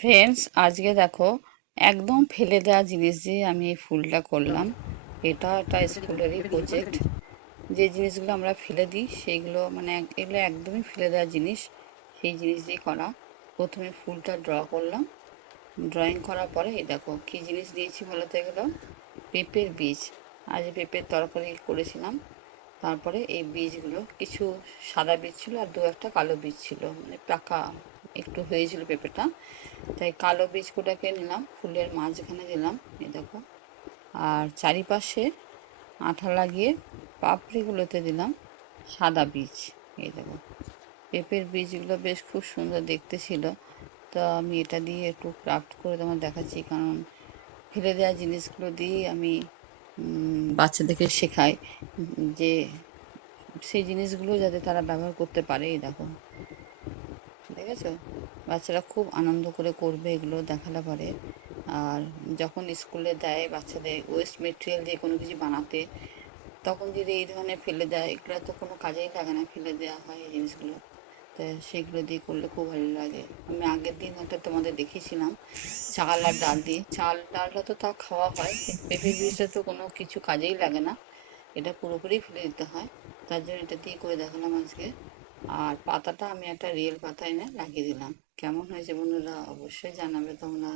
Friends, আজকে দেখো একদম ফেলে দেওয়া জিনিস দিয়ে আমি এই ফুলটা করলাম। এটা একটা স্কুলেরই প্রজেক্ট। যে জিনিসগুলো আমরা ফেলে দিই সেইগুলো মানে এগুলো একদমই ফেলে দেওয়া জিনিস, সেই জিনিস দিয়ে করা। প্রথমে ফুলটা ড্র করলাম। ড্রয়িং করার পরে এই দেখো কি জিনিস দিয়েছি বলতে গেলো, পেঁপের বীজ। আজ পেঁপের তরকারি করেছিলাম। তারপরে এই বীজগুলো কিছু সাদা বীজ ছিল আর দু একটা কালো বীজ ছিল, মানে পাকা একটু হয়েছিল পেঁপেটা। তাই কালো বীজগুলোকে নিলাম, ফুলের মাঝখানে দিলাম, এই দেখো। আর চারিপাশে আঠা লাগিয়ে পাপড়িগুলোতে দিলাম সাদা বীজ। এই দেখো, পেঁপের বীজগুলো বেশ খুব সুন্দর দেখতে ছিল। তো আমি এটা দিয়ে একটু ক্রাফট করে তোমার দেখাচ্ছি, কারণ ফেলে দেওয়া জিনিসগুলো দিয়ে আমি বাচ্চাদেরকে শেখাই যে সেই জিনিসগুলো যাতে তারা ব্যবহার করতে পারে। এই দেখো, দেখেছো? বাচ্চারা খুব আনন্দ করে করবে এগুলো দেখালে পরে। আর যখন স্কুলে দেয় বাচ্চাদের ওয়েস্ট মেটেরিয়াল দিয়ে কোনো কিছু বানাতে, তখন যদি এই ধরনের ফেলে দেয়, এগুলো তো কোনো কাজেই লাগে না, ফেলে দেওয়া হয় এই জিনিসগুলো। তো সেগুলো দিয়ে করলে খুব ভালো লাগে। আমি আগের দিন একটা তোমাদের দেখিয়েছিলাম চাল আর ডাল দিয়ে। চাল ডালটা তো তাও খাওয়া হয়, কিন্তু পেঁপে বীজটা তো কোনো কিছু কাজেই লাগে না, এটা পুরোপুরি ফেলে দিতে হয়। তার জন্য এটা দিয়ে করে দেখালাম আজকে। আর পাতাটা আমি একটা রিয়েল পাতা এনে লাগিয়ে দিলাম। কেমন হয়েছে বন্ধুরা অবশ্যই জানাবে তোমরা।